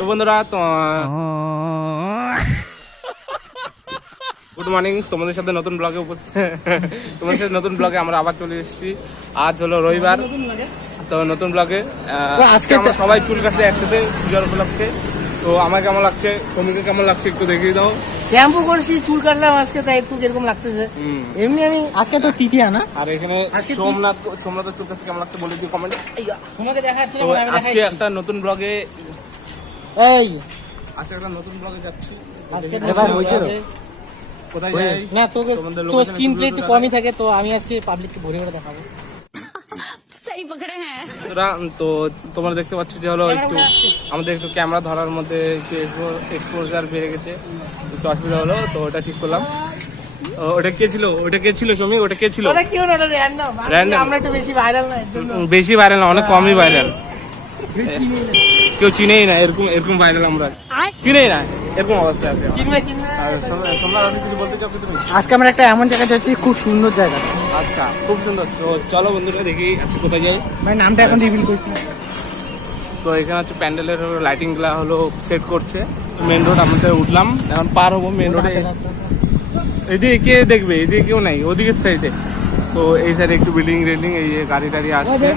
তো বন্ধুরা good morning, তোমাদের সাথে নতুন ব্লগে তোমাদের সাথে নতুন ব্লগে আমরা আবার চলে এসেছি। আজ হলো রবিবার, তো নতুন ব্লগে আজকে আমরা সবাই চুল কাটছে একসাথে পূজার উপলক্ষে। তো আমার কেমন লাগছে, সমীকে কেমন লাগছে একটু দেখিয়ে দাও। শ্যাম্পু করছি, চুল কাটলাম আজকে, তাই একটু এরকম লাগতেছে। এমনি আমি আজকে তো তৃতীয়া না, আর এখানে সোমনাথের চুল কাটছে কেমন লাগছে বলে দিও কমেন্টে। তোমাকে দেখাচ্ছি আজকে একটা নতুন ব্লগে যাচ্ছি। কোথায় যাই না, তোকে তো স্কিন প্লে একটু কমই থাকে, তো আমি আজকে পাবলিককে ভরে ভরে দেখাবো। তো তোমরা দেখতে পাচ্ছ যে হলো একটু আমাদের একটু ক্যামেরা ধরার মধ্যে একটু এক্সপোজার বেড়ে গেছে, একটু অসুবিধা হলো, তো ওটা ঠিক করলাম। ওটা কে ছিল সমী? ওটা কে ছিল? আমরা একটু বেশি ভাইরাল না, বেশি ভাইরাল না, অনেক কমই ভাইরাল। কেউ চিনেই না, এরকম ভাইরাল আমরা চিনেই না, এরকম অবস্থা আছে। আজকে আমরা একটা এমন জায়গায় যাচ্ছি, খুব সুন্দর জায়গা। আচ্ছা, খুব সুন্দর। তো চলো বন্ধুরা দেখি আজকে কোথায় যাই। ভাই নামটা এখন রিভিল করছি। তো এখানে হচ্ছে প্যান্ডেলের লাইটিং গুলা হলো সেট করছে। মেন রোড আমাদের উঠলাম, এখন পার হবো মেন রোডে। এদিকে কে দেখবে? এদিকে কেউ নাই, ওদিকের সাইডে। তো এই সাইডে একটু বিল্ডিং রেলিং, এই গাড়ি টাড়ি আসছে।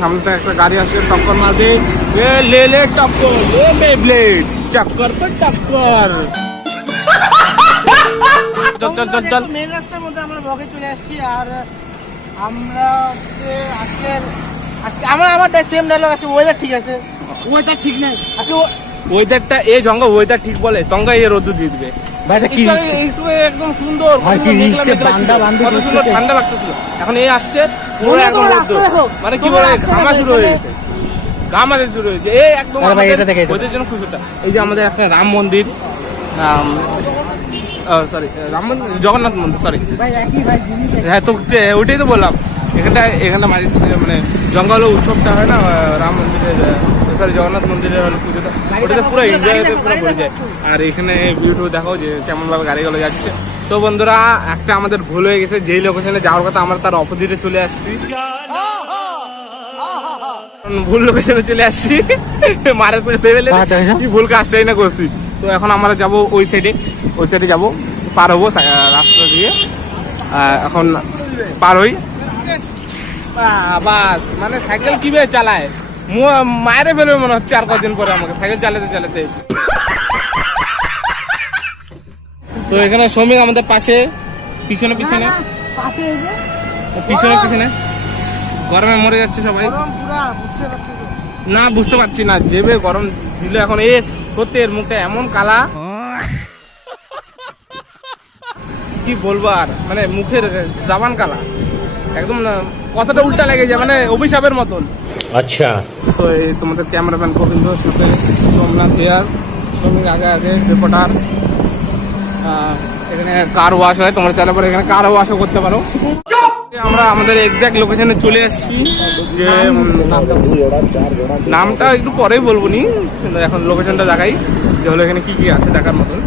সামনে থেকে একটা গাড়ি আসছে, টক্কর মারবে। লে টক্কর, ব্লেড চক্কর পর টক্কর। চল মেন রাস্তার মধ্যে আমরা ব্লগে চলে আসছি। আর আমরা আজকে আমার সেম ডায়লগ আছে, ওয়েদার ঠিক আছে। ওয়েদার ঠিক নাই আজকে, ওয়েদারটা এই জঙ্গল ওয়েদার ঠিক বলে, তঙ্গা এই রোদ দিবে। একদম সুন্দর ঠান্ডা লাগতেছিল, এখন এই আসছে মানে কি বলে ঘামা শুরু হয়ে গেছে, ঘামাতে শুরু হয়েছে। এই একদম ওদের জন্য খুশিটা। এই যে আমাদের একটা রাম মন্দির, সরি রাম মন্দির, জগন্নাথ মন্দির, সরি। হ্যাঁ, তো ওইটাই তো বললাম। এখানটা মাঝে সাথে মানে জঙ্গল উৎসবটা হয় না, রাম মন্দিরের সরি জগন্নাথ মন্দিরের হলো পুজোটা, ওটাতে পুরো এনজয় পুরো পড়ে যায়। আর এখানে ভিউটা দেখো যে কেমন ভাবে গাড়িগুলো যাচ্ছে। তো বন্ধুরা, একটা আমাদের ভুল হয়ে গেছে, যেই লোকেশনে যাওয়ার কথা আমরা তার অপোজিটে চলে আসছি, ভুল লোকেশনে চলে আসছি। মারা করে ফেলে কি ভুল কাজটাই না করছি। তো এখন আমরা যাবো ওই সাইডে যাবো, পার হবো রাস্তা দিয়ে। এখন পার হই বাস, মানে সাইকেল কিভাবে চালায় মায়েরে ফেলবে মনে হচ্ছে আর কদিন পরে আমাকে সাইকেল চালাতে। তো এখানে শ্রমিক আমাদের পাশে, পিছনে গরমে মরে যাচ্ছে সবাই। না বুঝতে পারছি না, যেভাবে গরম দিল এখন, সত্যি এর মুখটা এমন কালা, কি বলবো আর, মানে মুখের জাবান কালা একদম, কথাটা উল্টা লেগে যায়, মানে অভিশাপের মতন। আচ্ছা, তো এই তোমাদের ক্যামেরাম্যান গোবিন্দর সাথে সোমনাথ হেয়ার, শ্রমিক আগে রিপোর্টার। এখানে কার ওয়াশ হয়, তোমরা চাইলে পরে এখানে কার ওয়াশও করতে পারো। আমরা আমাদের এক্সাক্ট লোকেশনে চলে এসেছি। যে নামটা একটু পরেই বলবো নি, কিন্তু এখন লোকেশনটা দেখাই যে হলো এখানে কি আছে দেখার মতন,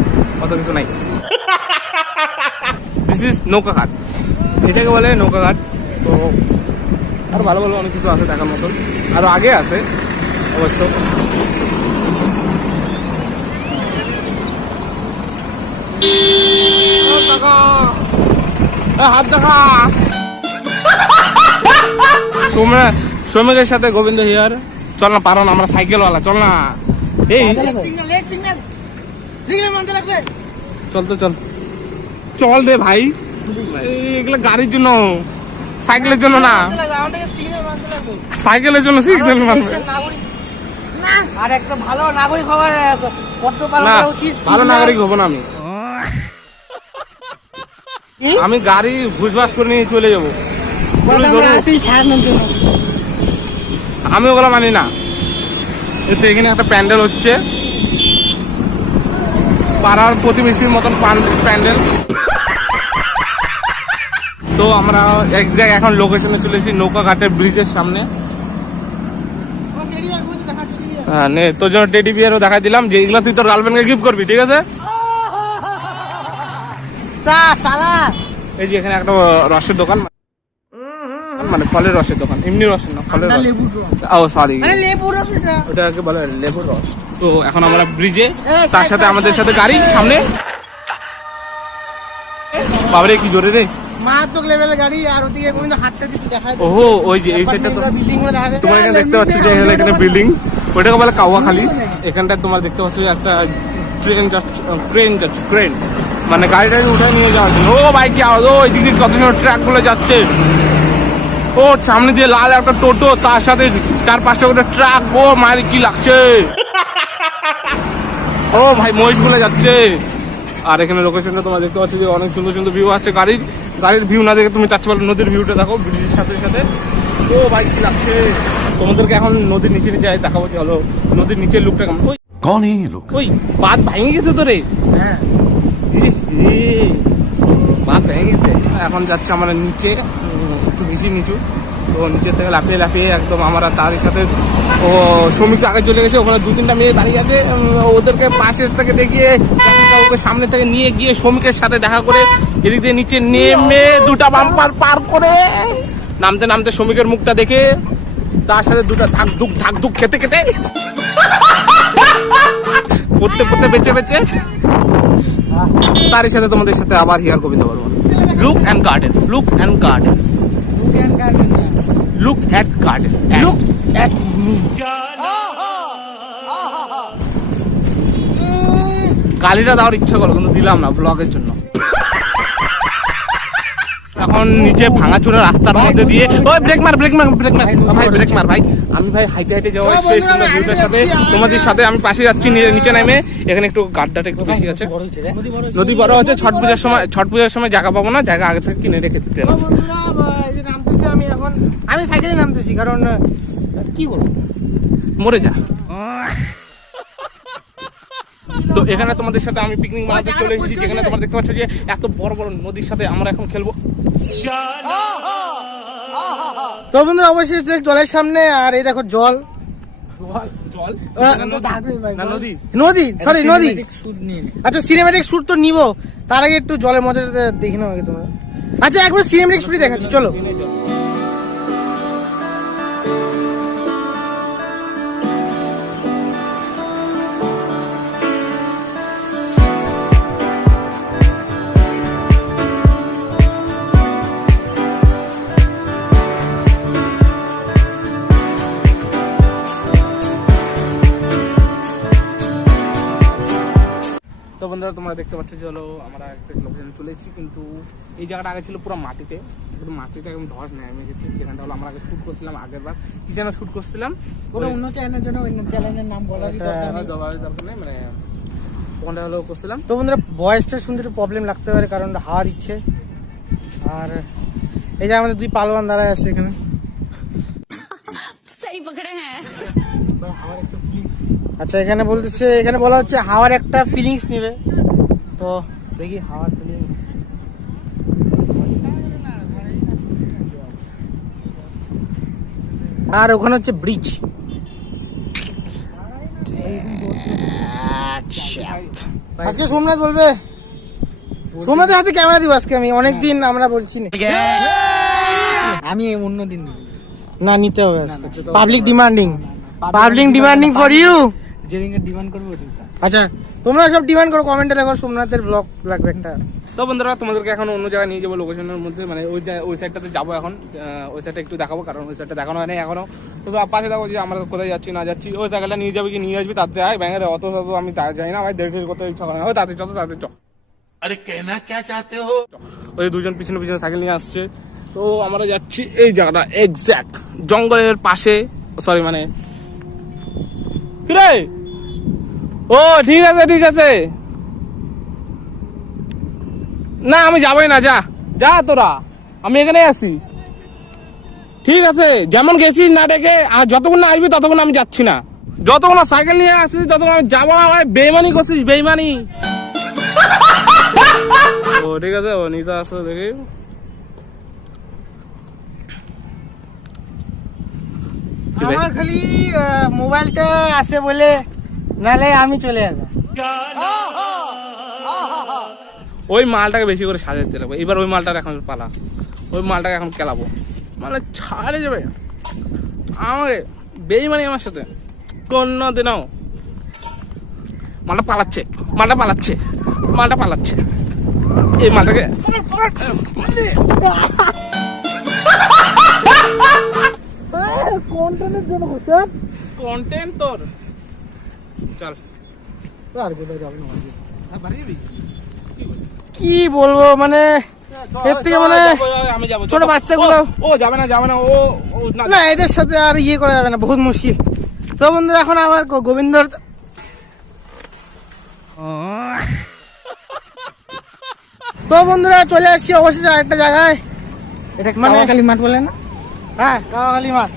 অত কিছু নাই। দিস ইজ নৌকাঘাট, এটাকে বলে নৌকাঘাট। তো আর ভালো অনেক কিছু আছে দেখার মতন, আরো আগে আছে অবশ্য। হাত দেখা শ্রমিকের সাথে গোবিন্দ হিয়ার। চল না, পারো না, আমরা সাইকেলওয়ালা, চল না। এই চল রে ভাই, এগুলো গাড়ির জন্য, সাইকেলের জন্য না, সাইকেলের জন্য সিগন্যাল মারবে। আর একটা ভালো নাগরিক হওয়ার ভালো নাগরিক হবো না আমি গাড়ি ঘুষবাস করে নিয়ে চলে যাবো, আমি ওগুলো মানি না। তো এখানে একটা প্যান্ডেল হচ্ছে, পাড়ার প্রতিবেশীর মতন প্যান্ডেল। তো আমরা এক জায়গায় এখন লোকেশনে চলে এসেছি, নৌকাঘাটের ব্রিজের সামনে। হ্যাঁ নে, তোর জন্য টেডি বিয়ারও দেখা দিলাম, যে এগুলো তুই তোর গার্লফ্রেন্ডকে গিফট করবি, ঠিক আছে? এই যে এখানে একটা রসের দোকান, মানে ফলের রসের দোকান, এমনি রসের না, ফলের রস। লেবুর রস। ও সরি, আরে লেবুর রস এটা। ওটাকে বলে লেবুর রস। তো এখন আমরা ব্রিজে, তার সাথে আমাদের সাথে গাড়ি সামনে। বাবারে কি জোরে রে, মারাত্মক লেভেলের গাড়ি। আর ওদিকে কিন্তু হাঁটতে দিতে দেখা যায়। ওহো ওই যে এই সাইডটা তো বিল্ডিং গুলো দেখা যায়। তোমার এখানে দেখতে পাচ্ছ যে এখানে বিল্ডিং, ওইটাকে বলে কাওয়াখালী। এখানটায় তোমার দেখতে পাচ্ছ যে একটা ট্রেন যাচ্ছে, ক্রেন মানে গাড়িটা উঠে নিয়ে যাওয়ার জন্য। ও ভাই কি আওয়াজ, ও এদিকে কত সুন্দর ট্র্যাক গুলো যাচ্ছে। ও সামনে দিয়ে লাল একটা টোটো, তার সাথে 4-5টা করে ট্রাক। ও মায়ের কি লাগছে। ও ভাই মহিষ গুলো যাচ্ছে। আর এখানে লোকেশনটা তোমার দেখতে পাচ্ছ যে অনেক সুন্দর সুন্দর ভিউ আছে। গাড়ির ভিউ না দেখে তুমি চাচ্ছে বলে নদীর ভিউটা দেখো ব্রিজের সাথে সাথে। ও ভাই কি লাগছে। তোমাদেরকে এখন নদীর নিচে যাই দেখাবো যে হলো নদীর নিচের লুকটা কেমন। ওই कौन है ये लोग? ওই বাঁধ ভেঙে গেছে তো রে। হ্যাঁ বাঁধ ভেঙে গেছে। এখন যাচ্ছে আমরা নিচে, একটু বেশি নিচু। তো নিচে থেকে লাফিয়ে লাফিয়ে একদম আমরা তার সাথে ও শ্রমিক আগে চলে গেছে। ওখানে 2-3টা মেয়ে দাঁড়িয়ে আছে। ওদেরকে পাশের থেকে দেখিয়ে ওকে সামনে থেকে নিয়ে গিয়ে শ্রমিকের সাথে দেখা করে এদিক দিয়ে নিচে নেমে 2টা বাম্পার পার করে নামতে নামতে শ্রমিকের মুখটা দেখে তার সাথে 2টা ধাক ধুক খেতে খেতে পড়তে পড়তে বেঁচে বেঁচে তারই সাথে তোমাদের সাথে আবার হিয়ার কবিতা বলবো। Look and garden, look and garden, look at garden, look at me. গালিটা দেওয়ার ইচ্ছা করো কিন্তু দিলাম না ব্লগের জন্য। এখন নিচে ভাঙাচোরা রাস্তার মধ্যে দিয়ে ওই ব্রেক মার ভাই, ব্রেক মার ভাই। আমি ভাই হাইটে হাইটে যাওয়া সেই সুন্দর ভিউটার সাথে তোমাদের সাথে আমি পাশে যাচ্ছি নিচে নেমে। এখানে একটু গাড্ডাটা একটু বেশি আছে, নদী বড় হচ্ছে। ছট পূজার সময় জায়গা পাবো না, জায়গা আগে থেকে কিনে রেখে দিতে হবে। নামতেছি আমি এখন, আমি সাইকেলে নামতেছি কারণ কি বলবো, মরে যা। তো এখানে তোমাদের সাথে আমি পিকনিক মারাতে চলে এসেছি, যেখানে তোমার দেখতে পাচ্ছ যে এত বড় বড় নদীর সাথে আমরা এখন খেলবো। তো বন্ধুরা অবশ্যই জলের সামনে। আর এই দেখো জল, জল না নদী, সরি নদী। আচ্ছা সিনেমেটিক শুট তো নিবো, তার আগে একটু জলের মজাটা দেখে নাও আগে তোমরা। আচ্ছা একবার সিনেমেটিক শুটই দেখাচ্ছি চলো। তো বন্ধুরা তোমরা দেখতে পাচ্ছ যে হলো আমরা একটা লোকেশনে চলে এসেছি, কিন্তু এই জায়গাটা আগে ছিল পুরো মাটিতে, কিন্তু মাটিতে একদম ধস নেমে গেছে। যেখানটা হলো আমরা আগে শুট করছিলাম, আগের বার কি যেন শুট করছিলাম, কোনো অন্য চ্যানেলের জন্য অন্য চ্যানেলের নাম বলারই দরকার নেই, মানে ওখানটা হলো করছিলাম। তো বন্ধুরা ভয়েসটা শুনতে একটু প্রবলেম লাগতে পারে কারণ হাওয়ার ইচ্ছে। আর এই যে আমাদের 2 পালোয়ান দাঁড়ায় আছে এখানে। सही पकड़े हैं। আচ্ছা এখানে বলতেছে, এখানে বলা হচ্ছে হাওয়ার একটা ফিলিংস নেবে। তো দেখি হাওয়ার ফিলিংস। আর ওখানে হচ্ছে ব্রিজ। আজকে সোমনাথ বলবে, সোমনাথের হাতে ক্যামেরা দিব আজকে আমি। অনেকদিন আমরা বলছি না, আমি অন্যদিন না নিতে হবে আজকে। Public demanding for you. যেদিনকে ডিমান্ড করবো ওদিনটা। আচ্ছা তোমরা সব ডিমান্ড করো, কমেন্টে লেখো সোমনাথের ব্লগ লাগবে একটা। তো বন্ধুরা তোমাদেরকে এখন অন্য জায়গায় নিয়ে যাবো লোকেশনের মধ্যে, মানে ওই সাইডটাতে যাবো এখন। ওই সাইডটা একটু দেখাবো, কারণ ওই সাইডটা দেখানো হয় না এখনো। তো পাশে দেখো যে আমরা কোথায় যাচ্ছি না যাচ্ছি। ওই জায়গাটা নিয়ে যাবে কি নিয়ে আসবি তাতে আয় ব্যাঙের অত আমি যাই না ভাই, দেড় কত ইচ্ছা করে না। ওই তাতে চ। আরে কেনা কে চাতে হো। ওই 2জন পিছনে পিছনে সাইকেল নিয়ে আসছে। তো আমরা যাচ্ছি এই জায়গাটা এক্স্যাক্ট জঙ্গলের পাশে, সরি মানে কিরে। ও ঠিক আছে না আমি যাবোই না, যা তোরা, আমি এখানে আছি। ঠিক আছে যেমন গেছিস না ডেকে, আর যতক্ষণ না আসবি ততক্ষণ আমি যাচ্ছি না। যতক্ষণ না সাইকেল নিয়ে আসছিস ততক্ষণ আমি যাবো না। ভাই বেইমানি করছিস, বেইমানি। ও ঠিক আছে, ও নিতে আসতে দেখি। আমার খালি মোবাইলটা আছে বলে, নালে আমি চলে যাবো। ওই মালটাকে বেশি করে সাজাতে লাগবে এবার। ওই মালটার এখন পালা, ওই মালটাকে এখন খেলাবো। মানে ছাড়ে যাবে আমাকে বেইমানি আমার সাথে কোনো দিনও। মালটা পালাচ্ছে এই মালটাকে কন্টেন্টের জন্য করছে কন্টেন্ট তোর চল আর কোথায় যাবে না কি বলবো মানে এর থেকে মানে আমি যাবো ছোট বাচ্চাগুলো ও যাবে না ও না এদের সাথে আর ইয়ে করা যাবে না, বহুত মুশকিল। তো বন্ধুরা এখন আমার গোবিন্দর তো বন্ধুরা চলে আসছি অবশ্যই আরেকটা জায়গায়, এটা মানে- কালী মাঠ বলে না? হ্যাঁ কাওয়াখালী মাঠ।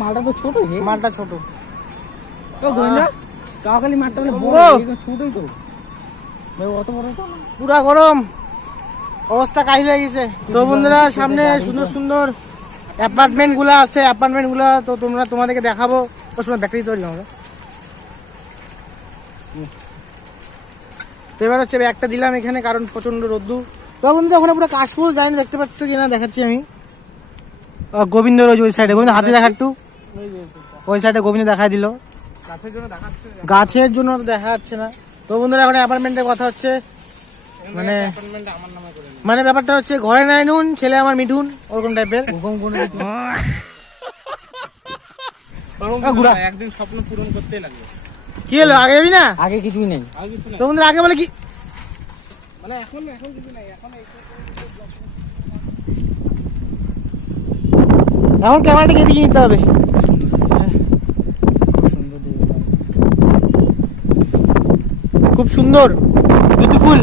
মালটা তো ছোট মাঠটা ছোট, তো গোবিন্দা কালী মাঠটা বলে বড়, ও। এটা ছোটই তো ভাই, অত বড় তো না। পুরা গরম অবস্থা কাহিল হয়ে গেছে। তো বন্ধুরা সামনে সুন্দর সুন্দর অ্যাপার্টমেন্ট গুলা আছে, অ্যাপার্টমেন্ট গুলা তো তোমাদেরকে দেখাবো। ওর সময় ব্যাটারি তৈরি হবে। তো এবার হচ্ছে একটা দিলাম এখানে, কারণ প্রচন্ড রোদ্দু। তো বন্ধুরা ওখানে পুরো কাশফুল গাড়ি দেখতে পাচ্ছ কি না দেখাচ্ছি আমি। গোবিন্দ রোজ ওই সাইডে, গোবিন্দ হাতে দেখা একটু, ওই সাইডে গোবিন্দ দেখা দিল, গাছের জন্য দেখা যাচ্ছে না। তো বন্ধুরা এখন অ্যাপার্টমেন্টের কথা হচ্ছে, মানে মানে ব্যাপারটা হচ্ছে ঘরে নাই নুন, ছেলে আমার মিঠুন, ওরকম টাইপের। একদিন স্বপ্ন পূরণ করতেই লাগবে। কি হলো আগে যাবি না? আগে কিছুই নেই। আর কিছু না তো বন্ধুরা আগে বলে কি মানে এখন কিছু নাই, এখন এখন ক্যামেরাটা এদিকে নিতে হবে। খুব সুন্দর বিউটিফুল।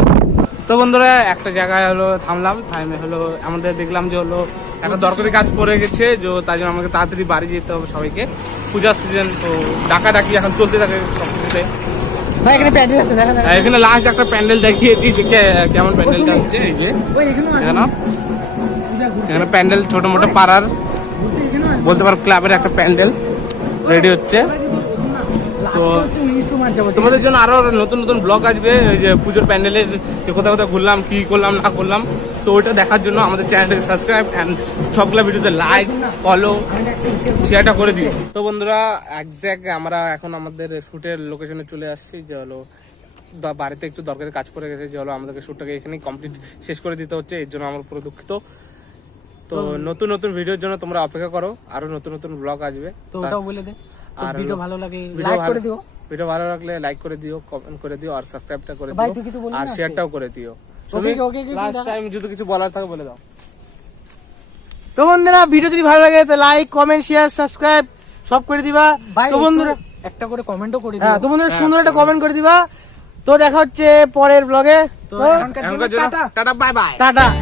তো বন্ধুরা একটা জায়গায় হলো থামলাম, থামে হলো আমাদের দেখলাম যে হলো একটা দরকারি কাজ পড়ে গেছে, যে তাই জন্য আমাকে তাড়াতাড়ি বাড়ি যেতে হবে সবাইকে। পূজার সিজন তো ডাকাডাকি এখন চলতে থাকে সবকিছুতে। ভাই এখানে প্যান্ডেল আছে, দেখা দেখা। এখানে লাস্ট একটা প্যান্ডেল দেখিয়ে দিই যে কেমন প্যান্ডেলটা হচ্ছে। এই যে ওই এখানেও আছে। এখানে প্যান্ডেল ছোট মোটো পাড়ার বলতে পারো ক্লাবের একটা প্যান্ডেল রেডি হচ্ছে। তো তোমাদের জন্য আরো নতুন নতুন ব্লগ আসবে, ওই যে পুজোর প্যান্ডেলের যে কোথাও কোথাও ঘুরলাম, কি করলাম না করলাম, তো ওইটা দেখার জন্য আমাদের চ্যানেলটাকে সাবস্ক্রাইব অ্যান্ড সবগুলো ভিডিওতে লাইক ফলো শেয়ারটা করে দিও। তো বন্ধুরা একজ্যাক্ট আমরা এখন আমাদের শুটের লোকেশনে চলে আসছি, যে হলো বাড়িতে একটু দরকারি কাজ পড়ে গেছে, যে হলো আমাদেরকে শুটটাকে এখানেই কমপ্লিট শেষ করে দিতে হচ্ছে। এর জন্য আমরা পুরো দুঃখিত। তো নতুন নতুন ভিডিওর জন্য তোমরা অপেক্ষা করো, আরো নতুন নতুন ব্লগ আসবে। তো ওটাও বলে দে। আর ভিডিও ভালো লাগে ভিডিও লাইক ভালো- করে দিও। ভিডিও ভালো লাগলে লাইক করে দিও, কমেন্ট করে দিও, আর সাবস্ক্রাইবটা করে ভাই, দিও, তুই কিছু বলবি আর না? শেয়ারটাও করে দিও। ওকে, ওকে, কিছু লাস্ট দেখা- টাইম যদি কিছু বলার থাকে বলে দাও। তো বন্ধুরা ভিডিও যদি ভালো লাগে তো লাইক কমেন্ট শেয়ার সাবস্ক্রাইব সব করে দিবা। ভাই তো বন্ধুরা একটা করে কমেন্টও করে হ্যাঁ, দিও। তো বন্ধুরা সুন্দর একটা কমেন্ট করে দিবা। তো দেখা হচ্ছে পরের ব্লগে। তো তো এখনকার জন্য এখনকার জন্য tata. Tata, bye bye. Tata.